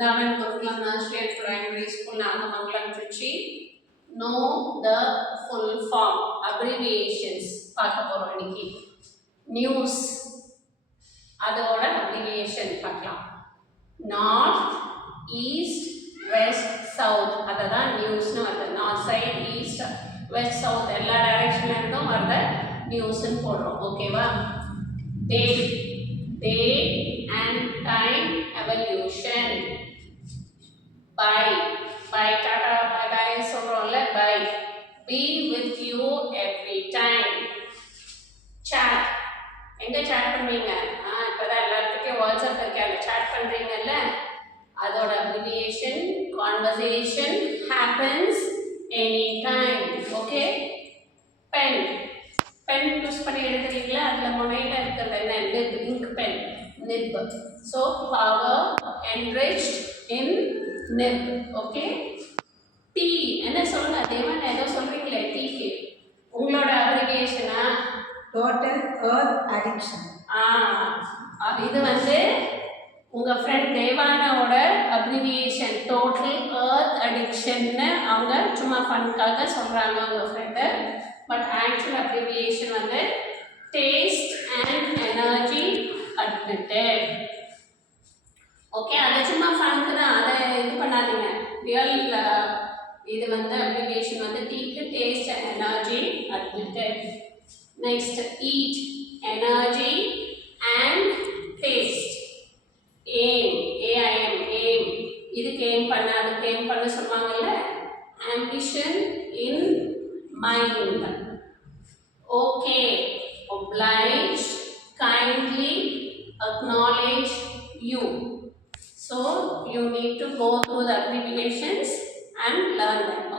Vrindavan Gurukulam Nursery and Primary School, Nagamangalam, Trichy. Know the full form, abbreviations. பார்க்க போறோம் இன்னைக்கு. News அதோட abbreviation பார்க்கலாம். North, East, West, South அததான் நியூஸ்னு வருது. North side, East, West, South எல்லா டைரக்ஷன்ல இருந்தும் வர்ற நியூஸ்னு போடுறோம். ஓகேவா? Date and time evolution. Bye tata bye bye சொல்றோம்ல bye. Be with you every time. Chat எங்க chat பண்ணுவீங்க? இப்பதான் எல்லாத்துக்கும் வாட்ஸ்அப் இருக்கு, அதில் chat பண்றீங்கல்ல, அதோட abbreviation conversation happens anytime. Okay? Pen use பண்ணி எழுதுறீங்களா, அதில் முனையில் இருக்கிறது என்ன? nib, ink pen, nib. So power enriched in nib. Okay? Tea என்ன சொல்லுங்க, தேவன் ஏதோ சொல்றீங்களே, டீக்கு உங்களோட அப்ரிவியேஷனா? Total earth addiction. இது வந்து உங்க ஃப்ரெண்ட் தேவானோட அப்ரிவியேஷன், டோட்டல் எர்த் அடிக்ஷன்னு அவங்க சும்மா ஃபன்காக சொல்றாங்க உங்க ஃப்ரெண்டு. பட் ஆக்சுவல் அப்ரிவியேஷன் வந்து taste and energy admitted. Okay, அது சும்மா ஃபன்க்கு தான், அதை இது பண்ணாதீங்க. ரியல் இது வந்து அப்ரிவியேஷன் வந்து டீக்கு taste and energy admitted. Next eat, energy and taste. Aim, AIM, aim இதுக்கு ஏம் பண்ண அதுக்கு ஏம் பண்ண சொல்லுவாங்கல்ல. Ambition in mind. Okay, oblige, kindly, acknowledge you. So you need to go through the abbreviations and learn them.